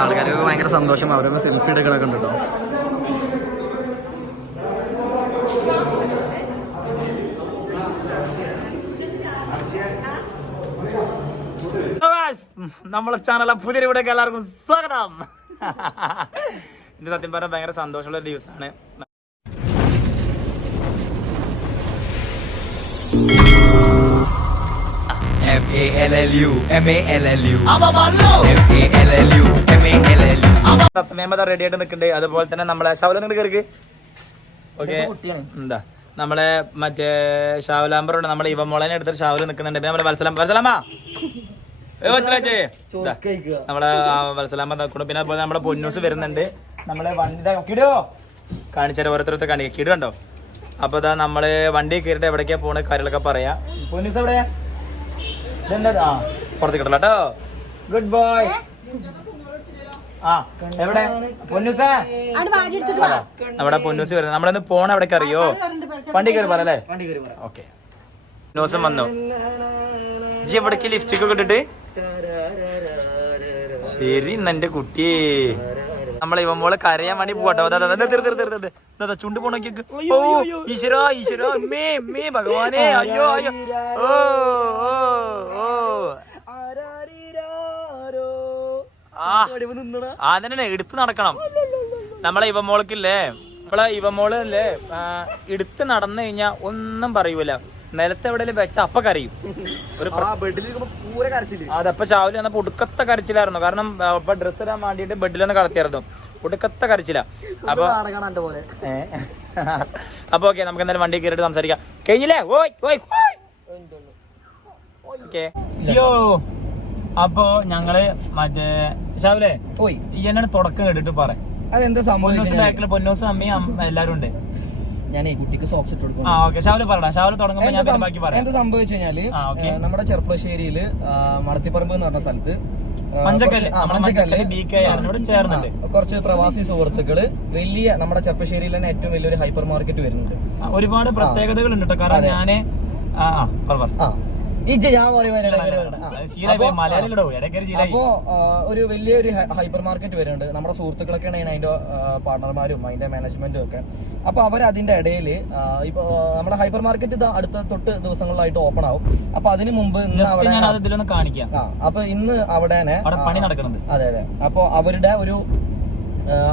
ആൾക്കാർക്ക് ഭയങ്കര സന്തോഷം. അവരൊന്ന് സെൽഫി എടുക്കണൊക്കെ ഉണ്ട് കേട്ടോ. നമ്മളെ ചാനലിലെ പുതിയ വീഡിയോക്ക് എല്ലാവർക്കും സ്വാഗതം. ഇന്ന് സത്യം പറഞ്ഞാൽ ഭയങ്കര സന്തോഷമുള്ള ഒരു ദിവസമാണ്. റെഡി ആയിട്ട് നിൽക്കുന്നുണ്ട്. അതുപോലെ തന്നെ നമ്മളെ ഷവല നിങ്ങൾ കയറിക്ക്. ഓക്കെ, എന്താ നമ്മളെ മറ്റേ ഷാവലാമ്പറുണ്ട്. നമ്മളെ ഇവ മോളനെ എടുത്തിട്ട് ഷാവല് നിൽക്കുന്നുണ്ട്. പിന്നെ നമ്മളെ വത്സലാമ്മ നമ്മളെ വത്സലാമ്മ നിൽക്കുന്നു. പിന്നെ അതുപോലെ നമ്മളെ പൊന്നൂസ് വരുന്നുണ്ട്. നമ്മളെ വണ്ടിയുടെ കിടോ കാണിച്ചാൽ ഓരോരുത്തരത്തെ കാണിക്കുക. കിടു കണ്ടോ? അപ്പൊ ഇതാ നമ്മള് വണ്ടി കയറിയിട്ട് എവിടേക്കാ പോണ കാര്യങ്ങളൊക്കെ പറയാം. പൊന്നൂസ് എവിടെ? ആ പുറത്ത് കിട്ടല്ലോ കേട്ടോ. Good boy. ആ എവിടെ പൊന്നൂസ? നമ്മുടെ പൊന്നൂസ് വരുന്നത്. നമ്മളിന്ന് പോണ എവിടേക്ക് അറിയോ? വണ്ടി കയറി പറയല്ലേ? ഓക്കെ. പൊന്നൂസം വന്നു. ജി എവിടേക്ക് ലിപ്സ്റ്റിക് ഒക്കെ ഇട്ടിട്ട്? ശരി എന്റെ കുട്ടിയെ. നമ്മളെ ഇവ മോളെ കരയാൻ വേണ്ടി പോകട്ടോ. ചുണ്ട് പോണോക്കി. ഓ ഈശ്വര ഈശ്വര മേ മേ ഭഗവാനെ. അയ്യോ അയ്യോ. ഓ ഓ ഓ അതന്നെ എടുത്ത് നടക്കണം. നമ്മളെ ഇവ മോൾക്കില്ലേ, നമ്മളെ ഇവ മോള് അല്ലേ എടുത്ത് നടന്നു കഴിഞ്ഞാ ഒന്നും പറയൂല. നിലത്ത് എവിടെയും വെച്ച അപ്പ കരയും. ഒരു അതപ്പ ചാവല് വന്നപ്പോ ഒടുക്കത്തെ കരച്ചിലായിരുന്നു. കാരണം ഇപ്പൊ ഡ്രസ്സ് ഇടാൻ വേണ്ടിട്ട് ബെഡിലൊന്ന് കടത്തിയായിരുന്നു. ഒടുക്കത്തെ കരച്ചില. അപ്പൊ അപ്പൊ ഓക്കെ, നമുക്ക് എന്തായാലും വണ്ടി കയറിയിട്ട് സംസാരിക്കാം. കഴിഞ്ഞില്ലേ? ഓയ് ഓയ് ഓക്കെ. അയ്യോ, അപ്പൊ ഞങ്ങള് മറ്റേ ഷാവിലെ പോയി ഇയ്യെന്നെ തുടക്കം കേട്ടിട്ട് പറ. അതെന്താ സംഭവം? പൊന്നൂസും അമ്മയും എല്ലാരും ഉണ്ട്. ഞാൻ ഈ കുട്ടിക്ക് സോക്സ് ഇട്ട് കൊടുക്കും. എന്താ സംഭവിച്ചു കഴിഞ്ഞാല്, നമ്മുടെ ചെറുപ്പശ്ശേരിയില് മടത്തിപ്പറമ്പ് എന്ന് പറഞ്ഞ സ്ഥലത്ത് കുറച്ച് പ്രവാസി സുഹൃത്തുക്കള് വലിയ നമ്മുടെ ചെറുപ്പശ്ശേരിയിൽ തന്നെ ഏറ്റവും വലിയൊരു ഹൈപ്പർ മാർക്കറ്റ് വരുന്നുണ്ട്. ഒരുപാട് പ്രത്യേകതകൾ ഉണ്ട്. കാരണം ഞാന് അപ്പോ ഒരു വലിയൊരു ഹൈപ്പർ മാർക്കറ്റ് വരുന്നുണ്ട്. നമ്മുടെ സുഹൃത്തുക്കളൊക്കെയാണ് അതിന്റെ പാർട്ണർമാരും അതിന്റെ മാനേജ്മെന്റും ഒക്കെ. അപ്പൊ അവർ അതിന്റെ ഇടയില് ഇപ്പൊ നമ്മുടെ ഹൈപ്പർ മാർക്കറ്റ് അടുത്ത തൊട്ട് ദിവസങ്ങളിലായിട്ട് ഓപ്പൺ ആവും. അപ്പൊ അതിന് മുമ്പ് അപ്പൊ ഇന്ന് അവിടെ പണി നടക്കുന്നത്. അതെ അതെ. അപ്പൊ അവരുടെ ഒരു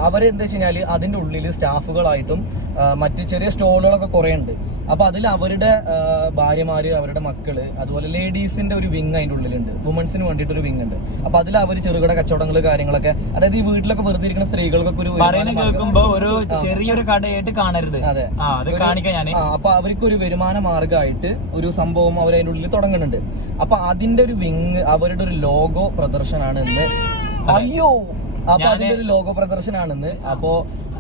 അവരെന്താ വെച്ച് കഴിഞ്ഞാല് അതിന്റെ ഉള്ളില് സ്റ്റാഫുകളായിട്ടും മറ്റു ചെറിയ സ്റ്റോളുകളൊക്കെ കുറെ ഉണ്ട്. അപ്പൊ അതിൽ അവരുടെ ഭാര്യമാര്, അവരുടെ മക്കള്, അതുപോലെ ലേഡീസിന്റെ ഒരു വിങ് അതിന്റെ ഉള്ളിലുണ്ട്. വുമൻസിന് വേണ്ടിയിട്ട് ഒരു വിങ് ഉണ്ട്. അപ്പൊ അതിൽ അവര് ചെറുകിട കച്ചവടങ്ങള് കാര്യങ്ങളൊക്കെ, അതായത് ഈ വീട്ടിലൊക്കെ വെറുതെ ഇരിക്കുന്ന സ്ത്രീകൾക്കൊക്കെ ഒരു ഒരു ചെറിയൊരു കടയായിട്ട് കാണരുത്. അതെ, അത് കാണിക്കാൻ ഞാൻ. അപ്പൊ അവർക്ക് ഒരു വരുമാന മാർഗമായിട്ട് ഒരു സംഭവം അവർ അതിന്റെ ഉള്ളിൽ തുടങ്ങുന്നുണ്ട്. അപ്പൊ അതിന്റെ ഒരു വിങ്, അവരുടെ ഒരു ലോഗോ പ്രദർശനാണ് ഇന്ന്. അയ്യോ, അപ്പൊ അതിന്റെ ഒരു ലോഗോ പ്രദർശനാണെന്ന്. അപ്പോ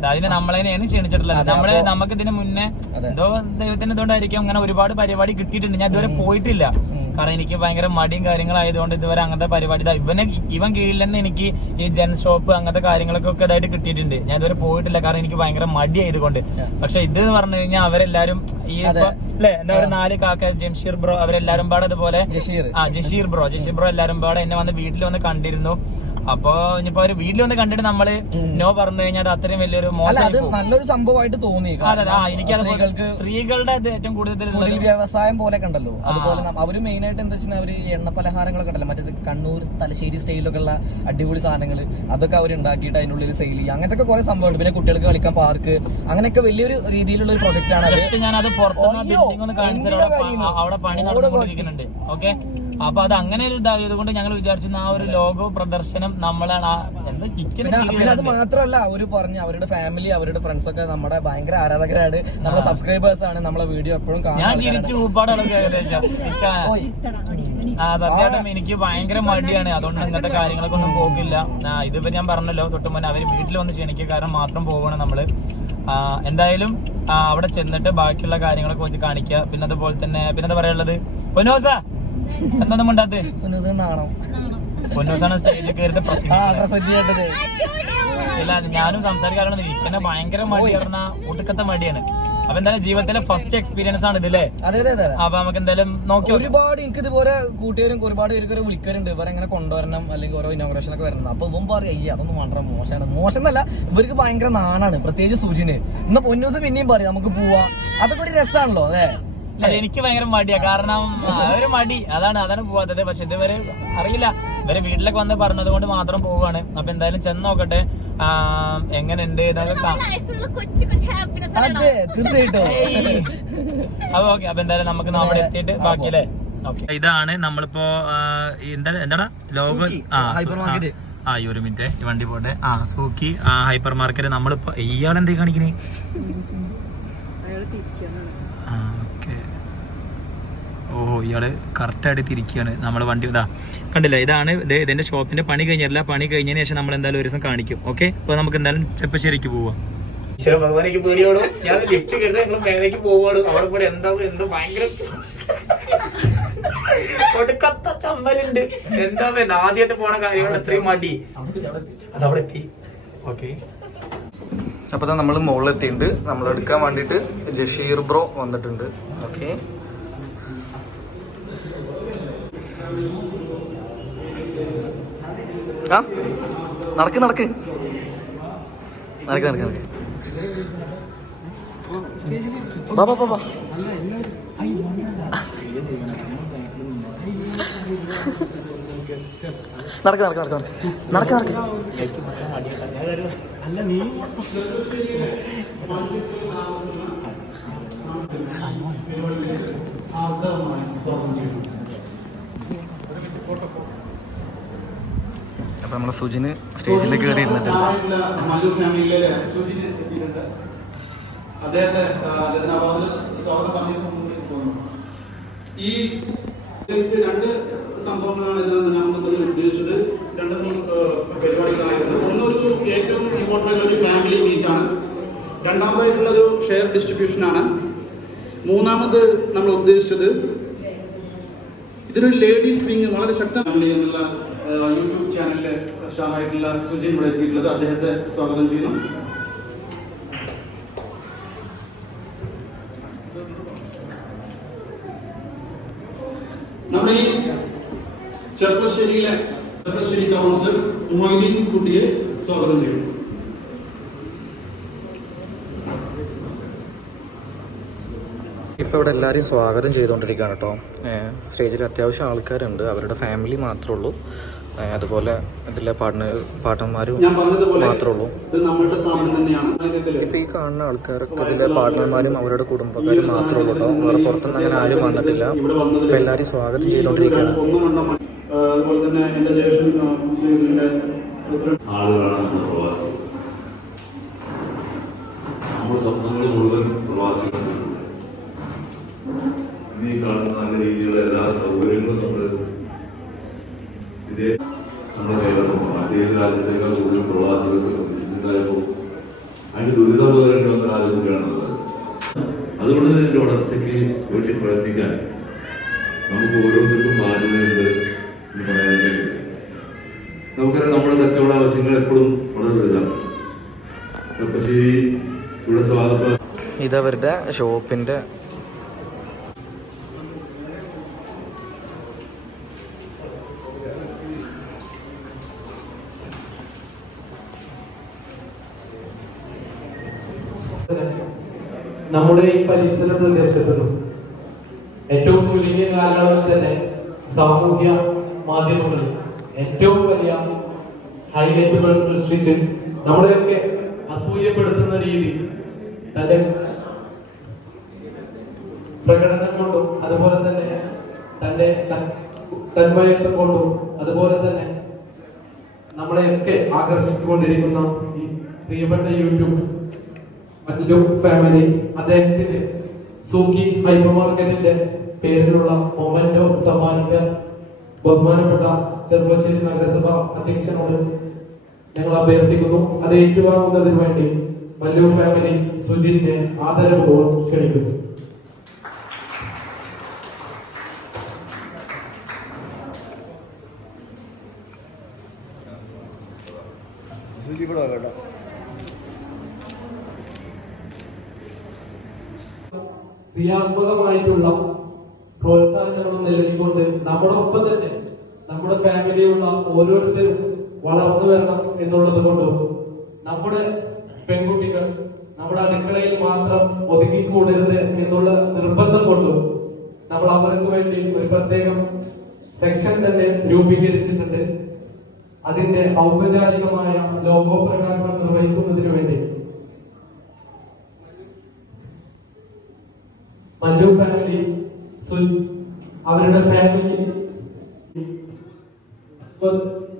അതിന് നമ്മളതിനെയാണ് ക്ഷണിച്ചിട്ടുള്ളത്. നമുക്ക് ഇതിന് മുന്നേ എന്തോ ദൈവത്തിന് ഇതുകൊണ്ടായിരിക്കും അങ്ങനെ ഒരുപാട് പരിപാടി കിട്ടിയിട്ടുണ്ട്. ഞാൻ ഇതുവരെ പോയിട്ടില്ല. കാരണം എനിക്ക് ഭയങ്കര മടിയും കാര്യങ്ങളായതുകൊണ്ട് ഇതുവരെ അങ്ങനത്തെ പരിപാടി ഇവൻ കീഴിൽ തന്നെ എനിക്ക് ഈ ജെൻ ഷോപ്പ് അങ്ങനത്തെ കാര്യങ്ങളൊക്കെ ഇതായിട്ട് കിട്ടിയിട്ടുണ്ട്. ഞാൻ ഇതുവരെ പോയിട്ടില്ല, കാരണം എനിക്ക് ഭയങ്കര മടി ആയതുകൊണ്ട്. പക്ഷെ ഇത് എന്ന് പറഞ്ഞു കഴിഞ്ഞാൽ അവരെല്ലാരും ഈ അല്ലെ എന്താ പറയുക, 4 കാക്ക, ജംഷീർ ബ്രോ, അവരെല്ലാരും പാടെ അതുപോലെ ജഷീർ ബ്രോ എല്ലാരും പാടെ എന്നെ വന്ന് വീട്ടിൽ വന്ന് കണ്ടിരുന്നു. അപ്പൊ ഇനിയിപ്പോ അവര് വീട്ടിൽ വന്ന് കണ്ടിട്ട് നമ്മള് നോ പറഞ്ഞു കഴിഞ്ഞാൽ അത് അത്രയും വലിയൊരു മോശം, നല്ലൊരു സംഭവമായിട്ട് തോന്നി. എനിക്കത് സ്ത്രീകളുടെ ഏറ്റവും കൂടുതൽ വ്യവസായം പോലെ കണ്ടല്ലോ. അതുപോലെ അവര് മെയിൻ ആയിട്ട് എന്താ വെച്ചാൽ അവര് എണ്ണ പലഹാരങ്ങളൊക്കെ ഉണ്ടല്ലോ, മറ്റേ കണ്ണൂർ തലശ്ശേരി സ്റ്റൈലൊക്കെ ഉള്ള അടിപൊളി സാധനങ്ങൾ, അതൊക്കെ അവർ ഉണ്ടാക്കിയിട്ട് അതിനുള്ളിൽ സെയിൽ ചെയ്യുക. അങ്ങനത്തെ കുറെ സംഭവമുണ്ട്. പിന്നെ കുട്ടികൾക്ക് കളിക്കാൻ പാർക്ക്, അങ്ങനെയൊക്കെ വലിയൊരു രീതിയിലുള്ള ഒരു പ്രൊജക്ട് ആണ്. ഞാനത് പുറത്തുനിന്ന് ബിൽഡിംഗ് ഒന്ന് കാണിച്ചാൽ അവിടെ പണി നടന്നുകൊണ്ടിരിക്കുന്നുണ്ട്. ഓക്കെ, അപ്പൊ അത് അങ്ങനെ ഒരു ഇതായത് കൊണ്ട് ഞങ്ങൾ വിചാരിച്ചു ആ ഒരു ലോഗോ പ്രദർശനം നമ്മളാണ്. അത് മാത്രമല്ല, അവര് പറഞ്ഞു അവരുടെ ഫാമിലി, അവരുടെ ഫ്രണ്ട്സ് ഒക്കെ നമ്മുടെ ഭയങ്കര ആരാധകരാണ്, നമ്മുടെ സബ്സ്ക്രൈബേഴ്സ് ആണ്, നമ്മളെ വീഡിയോ എപ്പോഴും കാണാൻ. ഞാൻ ചിരിച്ചു ഊപ്പാട് ആളൊക്കെ ഏകദേശം. സത്യമായിട്ടും എനിക്ക് ഭയങ്കര മടിയാണ്, അതുകൊണ്ട് ഇങ്ങനത്തെ കാര്യങ്ങളൊക്കെ ഒന്നും പോകില്ല. ഇതിപ്പോ ഞാൻ പറഞ്ഞല്ലോ തൊട്ട് മുന്നേ അവര് വീട്ടിൽ വന്ന് ക്ഷണിക്കുക കാരണം മാത്രം പോവുകയാണ് നമ്മള്. എന്തായാലും അവിടെ ചെന്നിട്ട് ബാക്കിയുള്ള കാര്യങ്ങളൊക്കെ വെച്ച് കാണിക്കുക. പിന്നെ അതുപോലെ തന്നെ പിന്നെന്താ പറയാനുള്ളത്, പൊന്നോസ എന്തൊന്നും ഉണ്ടാത്ത് പൊന്നൂസാണ് സ്റ്റേജിൽ കയറിയിട്ട് ഇല്ല, ഞാനും സംസാരിക്കാറുണ്ട്. എനിക്കെന്നെ ഭയങ്കര മടി പറഞ്ഞ ഒടുക്കത്തെ മടിയാണ്. അപ്പൊ എന്തായാലും ജീവിതത്തിലെ ഫസ്റ്റ് എക്സ്പീരിയൻസ് ആണ് ഇതില്ലേ. അതെ അതെ അതെ. അപ്പൊ നമുക്ക് എന്തായാലും നോക്കി ഒരുപാട് എനിക്ക് ഇതുപോലെ കൂട്ടുകാരും ഒരുപാട് പേർക്ക് വിളിക്കാറുണ്ട് ഇവരെ എങ്ങനെ കൊണ്ടുവരണം അല്ലെങ്കിൽ ഓരോ ഇനോഗ്രേഷൻ ഒക്കെ വരണം. അപ്പൊ ഇവൻ പറയും അയ്യ അതൊന്നും വളരെ മോശമാണ്. മോശം എന്നല്ല, ഇവർക്ക് ഭയങ്കര നാണാണ്, പ്രത്യേകിച്ച് സുജിന്. ഇന്ന് പൊന്നൂസ് പിന്നെയും പറയും നമുക്ക് പോവാ, അതൊക്കെ ഒരു രസമാണല്ലോ. അതെ, എനിക്ക് ഭയങ്കര മടിയാ, കാരണം ഒരു മടി, അതാണ് പോവാത്തത്. പക്ഷെ ഇതുവരെ അറിയില്ല, ഇവരെ വീട്ടിലൊക്കെ വന്ന് പറഞ്ഞത് കൊണ്ട് മാത്രം പോവുകയാണ്. അപ്പൊ എന്തായാലും ചെന്ന് നോക്കട്ടെ എങ്ങനെയുണ്ട് ഇതൊക്കെ. അതെ തീർച്ചയായിട്ടും. അപ്പൊ ഓക്കെ, അപ്പൊ എന്തായാലും നമുക്ക് അവിടെ എത്തിയിട്ട് ബാക്കിയല്ലേ. ഓക്കെ, ഇതാണ് നമ്മളിപ്പോ എന്താണ് ലോഗോ. ഈ ഒരു മിനിറ്റ്, ഈ വണ്ടി പോട്ടെ. സൂക്കി ഹൈപ്പർ മാർക്കറ്റ്. നമ്മളിപ്പോ ഇയാളെന്തേ കാണിക്കണേ? ഓ, ഇയാള് കറക്റ്റായിട്ട് തിരിക്കുകയാണ്. നമ്മള് വണ്ടി ഇതാ കണ്ടില്ല, ഇതാണ് ഇതിന്റെ ഷോപ്പിന്റെ പണി കഴിഞ്ഞല്ല. പണി കഴിഞ്ഞതിന് ശേഷം നമ്മൾ എന്തായാലും ഒരു ദിവസം കാണിക്കും. ഓക്കെ, അപ്പൊ നമുക്ക് എന്തായാലും ചെപ്പശ്ശേരിക്ക് പോവാം. ഭഗവാനേക്ക് പേടിയോടും ഞാൻ ലിഫ്റ്റ് കയറി ഞങ്ങൾ മേലേക്ക് പോവാണ്. അവിടെ കൂടെ എന്തോ ഭയങ്കര ഒടുക്കത്ത ചമ്മലുണ്ട്. എന്താ ആദ്യമായിട്ട് പോണ കാര്യങ്ങൾ അത്രയും മടി. അതവിടെ എത്തി. ഓക്കെ, അപ്പൊ നമ്മൾ മുകളിലെത്തിയിട്ടുണ്ട്. നമ്മൾ എടുക്കാൻ വേണ്ടിട്ട് ജഷീർ ബ്രോ വന്നിട്ടുണ്ട്. ഓക്കെ, നടക്ക് നടക്ക് നടക്ക് നടക്ക് നടക്ക് ബാ ബാ ബാ. നടക്ക് നടക്ക് നടക്ക് നടക്ക് നടക്ക്. അല്ല നീ അപ്പൊ നമ്മളെ സുജിന് സ്റ്റേജിലേക്ക് കയറി ഇരുന്നിട്ടുണ്ട്. ഈ രണ്ട് സംഭവങ്ങളാണ് ഇത് ഞാൻ ഉദ്ദേശിച്ചത്. രണ്ട് പരിപാടികളായിരുന്നു. ഒന്നൊരു ഏറ്റവും ഇമ്പോർട്ടൻ്റ് ഒരു ഫാമിലി മീറ്റാണ്. രണ്ടാമതായിട്ടുള്ളൊരു ഷെയർ ഡിസ്ട്രിബ്യൂഷനാണ്. മൂന്നാമത് നമ്മൾ ഉദ്ദേശിച്ചത് ഇതിനൊരു ലേഡീസ് വിങ് വളരെ ശക്തമാണ് എന്നുള്ള യൂട്യൂബ് ചാനലിലെ സ്റ്റാറായിട്ടുള്ള സുജിൻ ഇവിടെ എത്തിയിട്ടുള്ളത്. അദ്ദേഹത്തെ സ്വാഗതം ചെയ്യുന്നു. നമ്മുടെ ഈ ചെർപ്പശ്ശേരി കൗൺസിലർ മൊയ്തീൻ കുട്ടിയെ സ്വാഗതം ചെയ്യുന്നു. ഇപ്പോൾ ഇവിടെ എല്ലാവരെയും സ്വാഗതം ചെയ്തുകൊണ്ടിരിക്കുകയാണ് കേട്ടോ. സ്റ്റേജിൽ അത്യാവശ്യം ആൾക്കാരുണ്ട്, അവരുടെ ഫാമിലി മാത്രമേ ഉള്ളൂ. അതുപോലെ ഇതിലെ പാർട്ട്ണർമാരും മാത്രമേ ഉള്ളൂ. ഇപ്പോൾ ഈ കാണുന്ന ആൾക്കാരൊക്കെ ഇതിലെ പാർട്ട്ണർമാരും അവരുടെ കുടുംബക്കാരും മാത്രമേ ഉള്ളൂ കേട്ടോ. വേറെ പുറത്തുനിന്ന് അങ്ങനെ ആരും വന്നിട്ടില്ല. ഇപ്പോൾ എല്ലാവരെയും സ്വാഗതം ചെയ്തുകൊണ്ടിരിക്കുകയാണ്. സ്വപ്നങ്ങൾ മുഴുവൻ പ്രവാസികൾ ഈ കാണുന്ന നല്ല രീതിയിലുള്ള എല്ലാ സൗകര്യങ്ങളും നമ്മുടെ കേരളം മറ്റേത് രാജ്യത്തേക്കാൾ കൂടുതൽ പ്രവാസികൾക്ക് ഉണ്ടായപ്പോൾ അതിന് ദുരിതം പകരേണ്ടി വന്ന രാജ്യത്തിലാണുള്ളത്. അതുകൊണ്ട് തന്നെ ഇതിന്റെ വളർച്ചയ്ക്ക് വേണ്ടി പ്രയത്നിക്കാൻ നമുക്ക് ഓരോരുത്തർക്കും ബാധ്യതയുണ്ട് എന്ന് പറയാൻ. നമുക്കറിയാം, നമ്മുടെ കച്ചവട ആവശ്യങ്ങൾ എപ്പോഴും വളരെ വലുതാണ്. പക്ഷേ ഇവിടെ സ്വാഗതം ഇതവരുടെ ഷോപ്പിന്റെ നമ്മുടെ ഈ പരിസര പ്രദേശത്തും ഏറ്റവും ചുരുങ്ങിയ കാലയളവിൽ തന്നെ സാമൂഹ്യ മാധ്യമങ്ങളിൽ ഏറ്റവും വലിയ ഹൈലൈറ്റുകൾ സൃഷ്ടിച്ച് നമ്മളെയൊക്കെ അസൂയപ്പെടുത്തുന്ന രീതി തന്റെ പ്രകടനം കൊണ്ടും അതുപോലെ തന്നെ തന്റെ തന്മയത്വം കൊണ്ടും അതുപോലെ തന്നെ നമ്മളെയൊക്കെ ആകർഷിച്ചുകൊണ്ടിരിക്കുന്ന ഈ പ്രിയപ്പെട്ട യൂട്യൂബ് ഫാമിലി, അദ്ദേഹത്തിന് സൂക്കി ഹൈപ്പർ മാർക്കറ്റിന്റെ പേരിലുള്ള മൊമെന്റോ സമ്മാനിക്കാൻ ബഹുമാനപ്പെട്ട ചെറുപ്പശ്ശേരി നഗരസഭ അധ്യക്ഷനോട് ഞങ്ങൾ അഭ്യർത്ഥിക്കുന്നു. അത് ഏറ്റുവാങ്ങുന്നതിന് വേണ്ടി മല്ലു ഫാമിലി സുജിന്റെ ആദരപൂർവ്വം ക്ഷണിക്കുന്നു. ക്രിയാത്മകമായിട്ടുള്ള പ്രോത്സാഹനങ്ങളും നൽകിക്കൊണ്ട് നമ്മോടൊപ്പം തന്നെ നമ്മുടെ ഫാമിലിയുള്ള ഓരോരുത്തരും വളർന്നു വരണം എന്നുള്ളത് കൊണ്ടും നമ്മുടെ പെൺകുട്ടികൾ നമ്മുടെ അടുക്കളയിൽ മാത്രം ഒതുങ്ങിക്കൂടരുത് എന്നുള്ള നിർബന്ധം കൊണ്ടും നമ്മൾ അവർക്ക് വേണ്ടി ഒരു പ്രത്യേകം സെക്ഷൻ തന്നെ രൂപീകരിച്ചിട്ടുണ്ട്. അതിന്റെ ഔപചാരികമായ ലോഗോ പ്രകാശനം നിർവഹിക്കുന്നതിന് വേണ്ടി മല്ലു ഫാമിലി അവരുടെ ഫാമിലി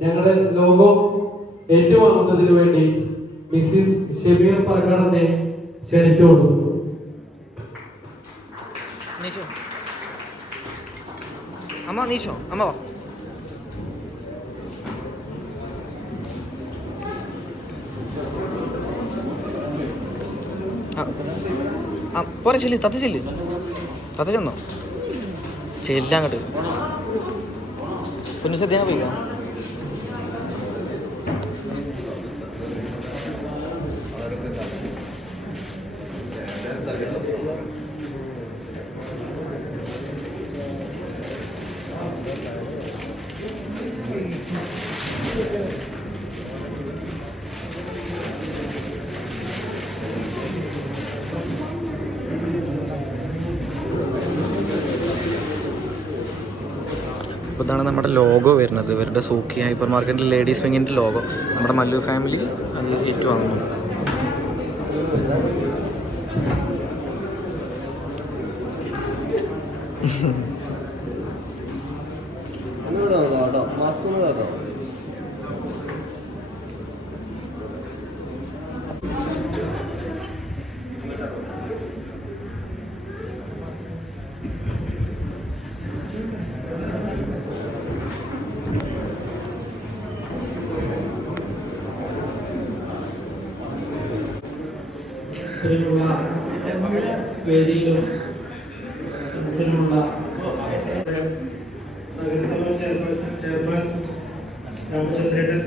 ഞങ്ങളുടെ ലോഗോ ഏറ്റുവാങ്ങുന്നതിന് വേണ്ടി മിസ്സിസ് ഷെബീർ പറക്കടനെ ക്ഷണിച്ചുകൊണ്ടു. അമ്മ നീച്ചോ, അമ്മ പോരെ ചെല്ലി, തത്ത ചെന്നോ, ചെല്ല അങ്ങോട്ട് കുഞ്ഞു സദ്യ പോയിക്കോ. അപ്പോൾ ഇതാണ് നമ്മുടെ ലോഗോ വരുന്നത്, ഇവരുടെ സൂക്കി ഹൈപ്പർ മാർക്കറ്റിൽ ലേഡീസ് വിങ്ങിൻ്റെ ലോഗോ. നമ്മുടെ മല്ലു ഫാമിലി അത് ഏറ്റുവാങ്ങുന്നു. ഇതിലുള്ള വേദിയിലും ഇതിലുള്ള നഗരസഭാ ചെയർമാൻ രാമചന്ദ്രൻ,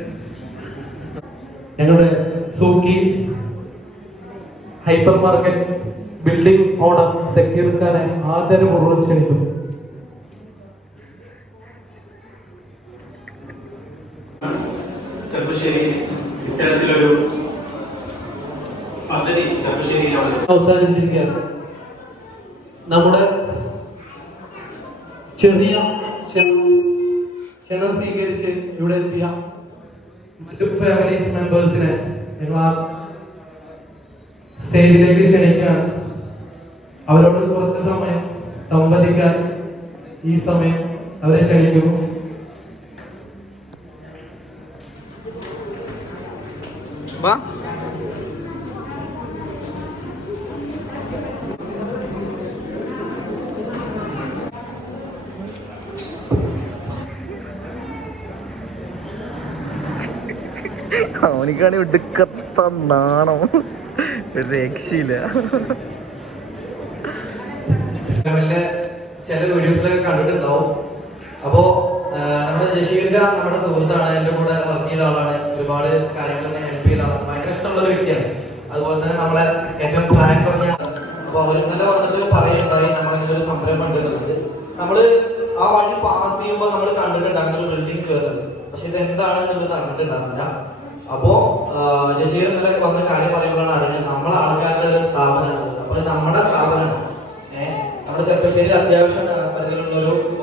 ഞങ്ങളുടെ സൂക്കി hyper market building owner Zakir ഖാനെ ആദരപൂർവ്വം ക്ഷണിക്കുന്നു. ചെറുപ്പശ്ശേരി ഇത്തരത്തിലൊരു പദ്ധതി അവസാനിച്ചിരിക്കുകയാണ്. നമ്മുടെ ചെറിയ ക്ഷണം സ്വീകരിച്ച് ഇവിടെ എത്തിയ മറ്റു ഫാമിലീസ് മെമ്പേഴ്സിനെ ഞങ്ങൾ ആ സ്റ്റേജിലേക്ക് ക്ഷണിക്കുകയാണ്. അവരോട് കുറച്ച് സമയം സംവദിക്കാൻ ഈ സമയം അവരെ ക്ഷണിക്കുന്നു. അവനിക്കാണ് ഒടുക്കത്ത നാണം, ഒരു രക്ഷയില്ല. ചില വീഡിയോസിലൊക്കെ കണ്ടിട്ടുണ്ടാവും. അപ്പോ നമ്മുടെ ജഷീർക്ക നമ്മുടെ സുഹൃത്താണ്, എന്റെ കൂടെ വർക്ക് ചെയ്ത ആളാണ്, ഒരുപാട് കാര്യങ്ങളൊക്കെ ഹെൽപ്പ് ചെയ്ത ആളാണ്, ഭയങ്കര ഇഷ്ടമുള്ള ഒരു വ്യക്തിയാണ്. അതുപോലെ തന്നെ നമ്മളെ ഏറ്റവും പ്രായം കുറഞ്ഞ, അപ്പൊ അവർ ഇന്നലെ വന്നിട്ട് പറയുണ്ടായി നമ്മളിങ്ങനെ ഒരു സംരംഭം ഉണ്ടെന്നുള്ളത്. നമ്മള് ആ വഴി പാസ് ചെയ്യുമ്പോൾ നമ്മൾ കണ്ടിട്ടുണ്ട് അങ്ങനെ ഒരു ബിൽഡിംഗ് കയറുന്നത്, പക്ഷെ ഇത് എന്താണെന്നുള്ളത് അറിഞ്ഞിട്ടുണ്ടാവില്ല. അപ്പോ ജഷീർ ഇന്നലെ വന്ന കാര്യം പറയുമ്പോഴാണ് അറിഞ്ഞത് നമ്മളെ ആൾക്കാരുടെ ഒരു സ്ഥാപനമാണ്. അപ്പൊ നമ്മുടെ സ്ഥാപനം നമ്മുടെ ചെറുപ്പശ്ശേരി അത്യാവശ്യം പരിധിയിലുള്ള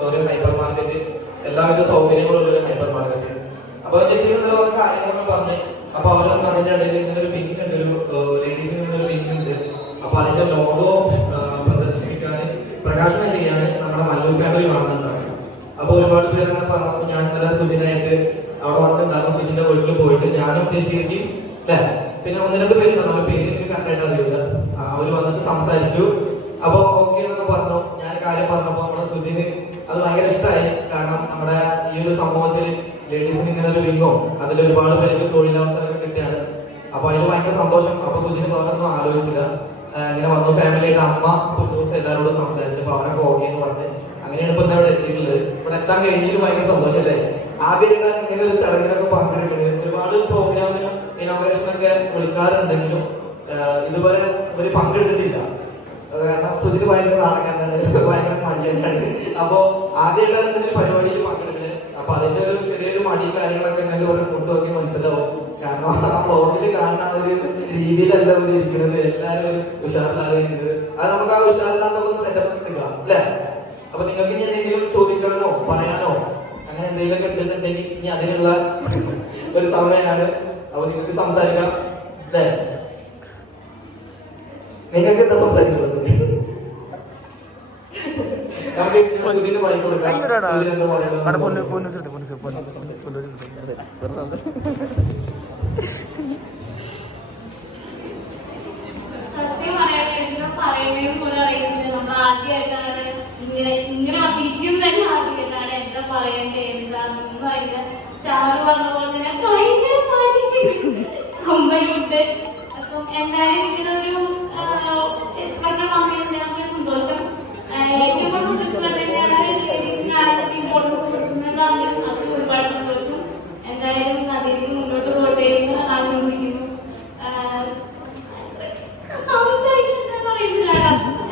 ഒരു ഹൈപ്പർ മാർക്കറ്റ്, എല്ലാവിധ സൗകര്യങ്ങളുള്ള ഒരു ഹൈപ്പർ മാർക്കറ്റ്. അപ്പൊ ജഷീർ ഇന്നലെ വന്ന കാര്യങ്ങളൊക്കെ പറഞ്ഞ്, അപ്പൊ അവർ അതിന്റെ ഇടയിൽ ഇങ്ങനെ ഒരു വിങ് ഉണ്ട്, ഒരു ലേഡീസിന് ഒരു വിങ് ഉണ്ട്. അപ്പൊ അതിന്റെ ലോഗോ പ്രദർശിപ്പിക്കാൻ, പ്രകാശനം ചെയ്യാൻ നമ്മുടെ മല്ലു ഫാമിലി വന്നിട്ടുണ്ടായിരുന്നു. അപ്പൊ ഒരുപാട് പേര് അങ്ങനെ പറഞ്ഞു. ഞാൻ ഇന്നലെ സുജിനായിട്ട് അവിടെ വന്നിട്ടുണ്ടാകും, സുജിന്റെ വീട്ടിൽ പോയിട്ട് ഞാനും ജഷീർക്കും അല്ലെ, പിന്നെ ഒന്ന് രണ്ട് പേര് നമ്മുടെ പേര് എനിക്ക് കറക്റ്റായിട്ട് അറിയില്ല, അവര് വന്നിട്ട് സംസാരിച്ചു. അപ്പൊ ഓക്കെ എന്നൊക്കെ പറഞ്ഞു. ഞാൻ കാര്യം പറഞ്ഞപ്പോ നമ്മുടെ സുജിന് അത് ഭയങ്കര ഇഷ്ടമായി. കാരണം നമ്മുടെ ഈ ഒരു സമൂഹത്തിൽ ലേഡീസിന് ഇങ്ങനെ ഒരു വിങ്ങോ അതിൽ ഒരുപാട് പേർക്ക് തൊഴിലവസരങ്ങൾ കിട്ടിയാണ്. അപ്പൊ അതിന് ഭയങ്കര സന്തോഷം. അപ്പൊ സുജിന് പറഞ്ഞൊന്നും ആലോചിച്ചില്ല, ഇങ്ങനെ വന്നു ഫാമിലിയായിട്ട് അമ്മ ഒരു ദിവസം എല്ലാവരോടും സംസാരിച്ചപ്പോ അവരൊക്കെ ഓക്കെ എന്ന് പറഞ്ഞ് അങ്ങനെയാണ് ഇപ്പൊ ഇവിടെ എത്തിയിട്ടുള്ളത്. ഇവിടെ എത്താൻ കഴിഞ്ഞതിൽ ഭയങ്കര സന്തോഷമല്ലേ. ആദ്യമായിട്ടാണ് ഇങ്ങനെ ഒരു ചടങ്ങിലൊക്കെ പങ്കെടുക്കുന്നത്. ഒരുപാട് പ്രോഗ്രാമിനും ഇനോഗ്രേഷനൊക്കെ വിളിക്കാറുണ്ടെങ്കിലും ഇതുവരെ ഇവര് പങ്കെടുത്തിട്ടില്ല. കാരണം സുജിന് ഭയങ്കര നാടകക്കാരനാണ്, ഭയങ്കര മടിയനാണ്. അപ്പൊ ആദ്യമായിട്ടാണ് ഇതിന്റെ പരിപാടിയിൽ പങ്കെടുക്കുന്നത്. അപ്പൊ അതിന്റെ ഒരു ചെറിയൊരു മടിയും കാര്യങ്ങളൊക്കെ എന്തായാലും ഒരു ഫുഡ് നോക്കി മനസ്സിലാവും. കാരണം ആ ബ്ലോഗിൽ കാണുന്ന ഒരു രീതിയിലല്ല ഇവിടെ ഇരിക്കുന്നത്, എല്ലാവരും ഒരു ഉഷാറിലാണ് ഇരിക്കുന്നത്. അത് നമുക്ക് ആ ഉഷാറിലാണ് നമുക്ക് സെറ്റപ്പ് എടുക്കാം അല്ലേ? അപ്പൊ നിങ്ങൾക്ക് ഇനി എന്തെങ്കിലും ചോദിക്കാനോ പറയാനോ അങ്ങനെ എന്തെങ്കിലും ഉണ്ടെന്നുണ്ടെങ്കിൽ ഇനി അതിനുള്ള ഒരു സമയമാണ്. അപ്പൊ നിങ്ങൾക്ക് സംസാരിക്കാം അല്ലേ? നിങ്ങൾക്ക് എന്താ സംസാരിക്കുന്നത്? നമുക്ക് വാങ്ങി കൊടുക്കാം. സത്യം പറയുന്നതിന് പോലെ അറിയുന്നത് നമ്മൾ ആദ്യമായിട്ടാണ് ഇങ്ങനെ ഇരിക്കുന്നതന്നെ ആദ്യമായിട്ടാണ്. എന്താ പറയണ്ടേ എന്താണെന്ന് അറിയില്ല. ഷാറ് പറഞ്ഞ പോലെ തന്നെ ഭയങ്കര അമ്മയുണ്ട്. അപ്പം എന്തായാലും ഇതിനൊരു പറഞ്ഞ സമയത്ത് സന്തോഷം. ഏറ്റവും ഇമ്പോർട്ടൻസ് കൊടുക്കുന്നതാണ്. അത് ഒരുപാട് സന്തോഷം. എന്തായാലും അതിലേക്ക് മുന്നോട്ട് പോകട്ടെ എന്ന് ആശംസിക്കുന്നു.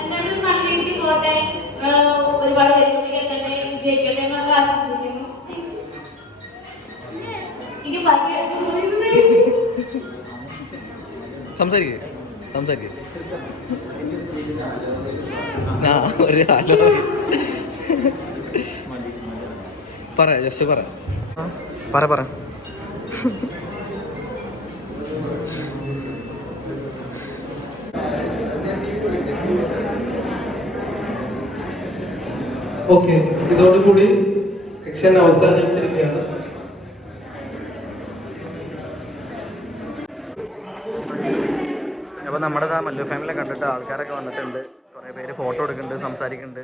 എന്തായാലും നല്ല രീതിയിൽ പോട്ടെ, ഒരുപാട് പരിപാടികൾ തന്നെ വിജയിക്കട്ടെ എന്നൊക്കെ ആശംസിക്കുന്നു. ഇനി സംസാരിക്കേ ഒരു ഹലോ പറ ജസ്റ്റ് പറ. ഓക്കെ, ഇതോടുകൂടി സെക്ഷൻ അവസാനിച്ചിരിക്കുകയാണ്. അപ്പോൾ നമ്മുടെ മല്ലു ഫാമിലിയെ കണ്ടിട്ട് ആൾക്കാരൊക്കെ വന്നിട്ടുണ്ട്. കുറേ പേര് ഫോട്ടോ എടുക്കുന്നുണ്ട്, സംസാരിക്കുന്നുണ്ട്.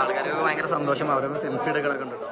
ആൾക്കാർക്ക് ഭയങ്കര സന്തോഷം. അവരൊക്കെ സെൽഫി എടുക്കണൊക്കെ ഉണ്ട് കേട്ടോ.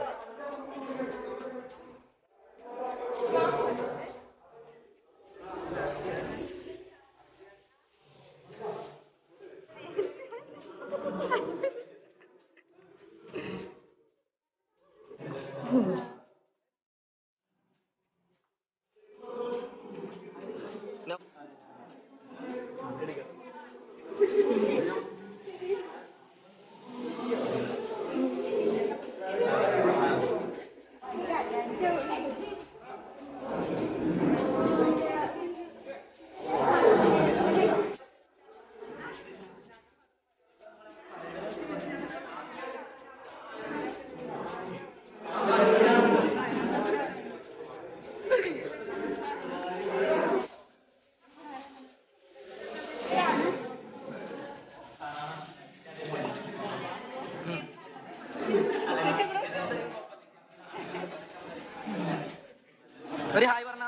ഒരു ഹായ് പറഞ്ഞ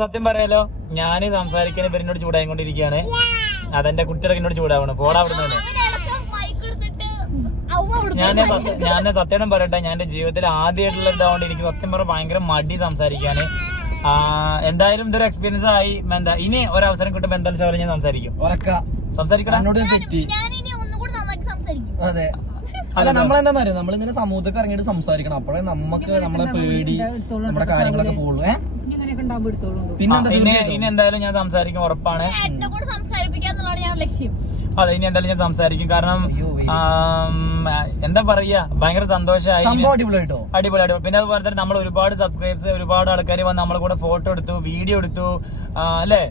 സത്യം പറയാലോ, ഞാന് സംസാരിക്കാൻ ഇവരിനോട് ചൂടായിക്കൊണ്ടിരിക്കുകയാണ്. അതെന്റെ കുട്ടികളൊക്കെ എന്നോട് ചൂടാവണം. പോടാ അവിടുന്ന്. ഞാൻ സത്യം പറയട്ടെ, ഞാൻ എന്റെ ജീവിതത്തിൽ ആദ്യമായിട്ടുള്ള ഇതാവുകൊണ്ട് എനിക്ക് സത്യം പറഞ്ഞാൽ ഭയങ്കര മടി സംസാരിക്കാന്. എന്തായാലും ഇതൊരു എക്സ്പീരിയൻസ് ആയി. എന്താ ഇനി ഒരവസരം കിട്ടുമ്പോ എന്തായാലും ഞാൻ സംസാരിക്കും. അതെ, അല്ല നമ്മളെന്താ അറിയാം, നമ്മളിങ്ങനെ സമൂഹത്തിൽ ഇറങ്ങിയിട്ട് സംസാരിക്കണം. അപ്പോഴേ നമുക്ക് നമ്മളെ പേടി നമ്മുടെ കാര്യങ്ങളൊക്കെ പോകുള്ളൂ. പിന്നെ ഇനി എന്തായാലും ഞാൻ സംസാരിക്കും, ഉറപ്പാണ്. അതെ, ഇനി എന്തായാലും ഞാൻ സംസാരിക്കും. കാരണം എന്താ പറയാ, ഭയങ്കര സന്തോഷമായി, അടിപൊളി. പിന്നെ അതുപോലെ തന്നെ നമ്മൾ ഒരുപാട് സബ്സ്ക്രൈബേഴ്സ്, ഒരുപാട് ആൾക്കാർ വന്ന് നമ്മളെ കൂടെ ഫോട്ടോ എടുത്തു, വീഡിയോ എടുത്തു, അല്ലെ?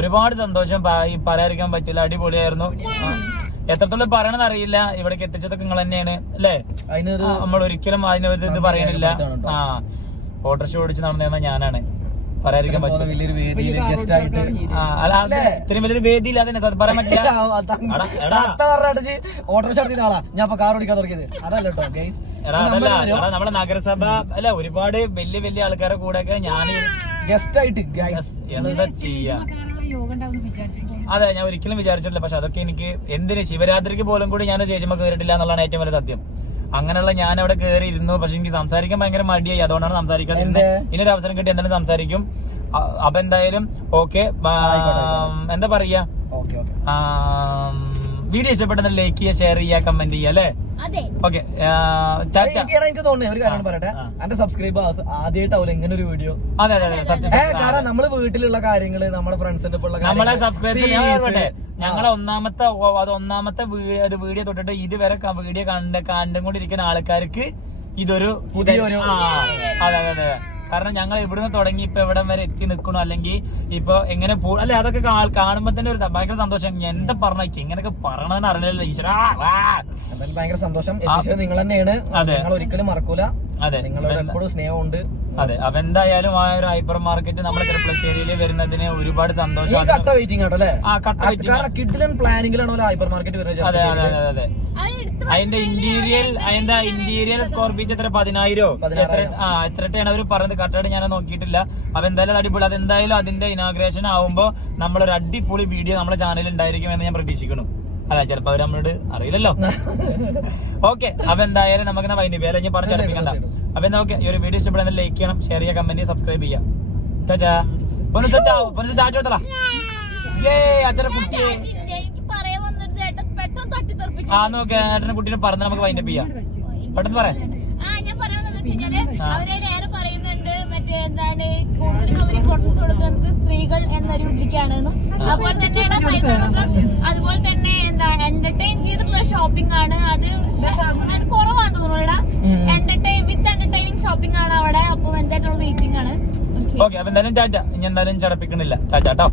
ഒരുപാട് സന്തോഷം, പറയാതിരിക്കാൻ പറ്റില്ല. അടിപൊളിയായിരുന്നു. എത്രത്തോളം പറയണമെന്ന് അറിയില്ല. ഇവിടേക്ക് എത്തിച്ചതൊക്കെ നിങ്ങൾ തന്നെയാണ് അല്ലേ? നമ്മൾ ഒരിക്കലും അതിനൊരു ഇത് പറയണില്ല. ഓട്ടോറിക്ഷ ഓടിച്ച് നടന്ന ഞാനാണ്, പറയാതിരിക്കാൻ പറ്റില്ല. ഇത്രയും വലിയൊരു വേദിയിൽ അതിനെ പറയാൻ പറ്റില്ല. നമ്മളെ നഗരസഭ അല്ല, ഒരുപാട് വലിയ വലിയ ആൾക്കാരെ കൂടെ ഒക്കെ ഞാൻ ഗസ്റ്റ് ആയിട്ട് എന്താ ചെയ്യാ. അതെ, ഞാൻ ഒരിക്കലും വിചാരിച്ചിട്ടില്ല. പക്ഷെ അതൊക്കെ എനിക്ക് എന്തിന് ശിവരാത്രിക്ക് പോലും കൂടി ഞാൻ ചേച്ചിമ്മ കയറിയിട്ടില്ല എന്നുള്ളതാണ് ഏറ്റവും വലിയ സത്യം. അങ്ങനെയുള്ള ഞാൻ അവിടെ കയറി ഇരുന്നു. പക്ഷെ എനിക്ക് സംസാരിക്കാൻ ഭയങ്കര മടിയായി, അതുകൊണ്ടാണ് സംസാരിക്കാതെ. ഇനിയൊരു അവസരം കിട്ടി എന്തായാലും സംസാരിക്കും. അപ്പൊ എന്തായാലും ഓക്കെ, എന്താ പറയാ, വീഡിയോ ഇഷ്ടപ്പെട്ടെന്ന് ലൈക്ക് ചെയ്യുക, ഷെയർ ചെയ്യുക, കമന്റ് ചെയ്യുക അല്ലേ? ഓക്കെ, എനിക്ക് തോന്നുന്നു ഒരു കാര്യം പറയട്ടെ, എന്റെ സബ്സ്ക്രൈബേഴ്സ് ആദ്യമായിട്ടാവില്ല ഇങ്ങനെ ഒരു വീഡിയോ. അതെ അതെ സത്യം. കാരണം നമ്മള് വീട്ടിലുള്ള കാര്യങ്ങള് നമ്മുടെ ഫ്രണ്ട്സിന്റെ നമ്മളെ സബ്സ്ക്രൈബ് ഞങ്ങളെ ഒന്നാമത്തെ വീഡിയോ തൊട്ടിട്ട് ഇതുവരെ വീഡിയോ കണ്ടുകൊണ്ടിരിക്കുന്ന ആൾക്കാർക്ക് ഇതൊരു പുതിയൊരു അതെ അതെ അതെ. കാരണം ഞങ്ങൾ ഇവിടുന്ന് തുടങ്ങി ഇപ്പൊ എവിടം വരെ എത്തി നിൽക്കണു, അല്ലെങ്കിൽ ഇപ്പൊ എങ്ങനെ അല്ലെ, അതൊക്കെ കാണുമ്പോ തന്നെ ഒരു ഭയങ്കര സന്തോഷം. എന്താ പറഞ്ഞ ഇങ്ങനെയൊക്കെ പറയണമെന്ന് അറിയില്ലല്ലോ ഈശ്വരാ. ഭയങ്കര സന്തോഷം. നിങ്ങൾ തന്നെയാണ്, നിങ്ങൾ ഒരിക്കലും മറക്കൂല. നിങ്ങളോട് എപ്പോഴും സ്നേഹമുണ്ട്. അതെ, അപ്പൊ എന്തായാലും ആ ഒരു ഹൈപ്പർ മാർക്കറ്റ് നമ്മുടെ ചെറുപ്പശ്ശേരിയിൽ വരുന്നതിന് ഒരുപാട് സന്തോഷം. കട്ട വെയിറ്റിംഗ് ആട്ടോ അല്ലേ? കിഡിലൻ പ്ലാനിങ്ങിലാണ് ഹൈപ്പർ മാർക്കറ്റ് വരുന്നത്. അതെ അതെ അതെ അതെ. അതിന്റെ ഇന്റീരിയർ സ്ക്വയർ ഫീറ്റ് എത്ര 10,000 എത്രയാണ് അവർ പറഞ്ഞത്, കറക്റ്റായിട്ട് ഞാൻ നോക്കിയിട്ടില്ല. അപ്പൊ എന്തായാലും അടിപൊളി. അതെന്തായാലും അതിന്റെ ഇനാഗ്രേഷൻ ആവുമ്പോ നമ്മളൊരു അടിപൊളി വീഡിയോ നമ്മുടെ ചാനലിൽ ഉണ്ടായിരിക്കും എന്ന് ഞാൻ പ്രതീക്ഷിക്കുന്നു. അല്ല, ചിലപ്പോ അവർ നമ്മളോട് അറിയില്ലല്ലോ. ഓക്കെ, അപ്പൊ എന്തായാലും നമുക്ക് വൈകിട്ട് വേല ഞാൻ പറഞ്ഞു ചടപ്പിക്കണ്ട. അപ്പൊ എന്താ ഓക്കെ, ഈ ഒരു വീഡിയോ ഇഷ്ടപ്പെടുന്ന ലൈക്ക് ചെയ്യണം, ഷെയർ ചെയ്യുക, കമന്റ് ചെയ്യുക, സബ്സ്ക്രൈബ് ചെയ്യുക. അച്ഛനെ കുട്ടിയെ നോക്കെ ഏട്ടനെ കുട്ടീനെ പറഞ്ഞ് നമുക്ക് വൈൻഡപ്പ് ചെയ്യാം. പെട്ടെന്ന് പറയാം. പറയുന്നുണ്ട് മറ്റേ എന്താണ് കൂടുതലും ഇമ്പോർട്ടൻസ് കൊടുക്കുന്നത് സ്ത്രീകൾ എന്നൊരു ഇതിലേക്കാണെന്നും, അതുപോലെ തന്നെ അതുപോലെ തന്നെ എന്താ എന്റർടൈൻ ചെയ്തിട്ടുള്ള ഷോപ്പിംഗ് ആണ്. അത് കുറവാന്ന് തോന്നുന്നു. വിത്ത് എന്റർടൈനിങ് ഷോപ്പിംഗ് ആണ് അവിടെ. അപ്പം എന്തായിട്ടുള്ള റീച്ചിങ് ആണ്. ഓക്കെ, അപ്പൊ എന്തായാലും ടാറ്റ. ഇനി എന്തായാലും ചടപ്പിക്കണില്ല. ടാറ്റ കേട്ടോ.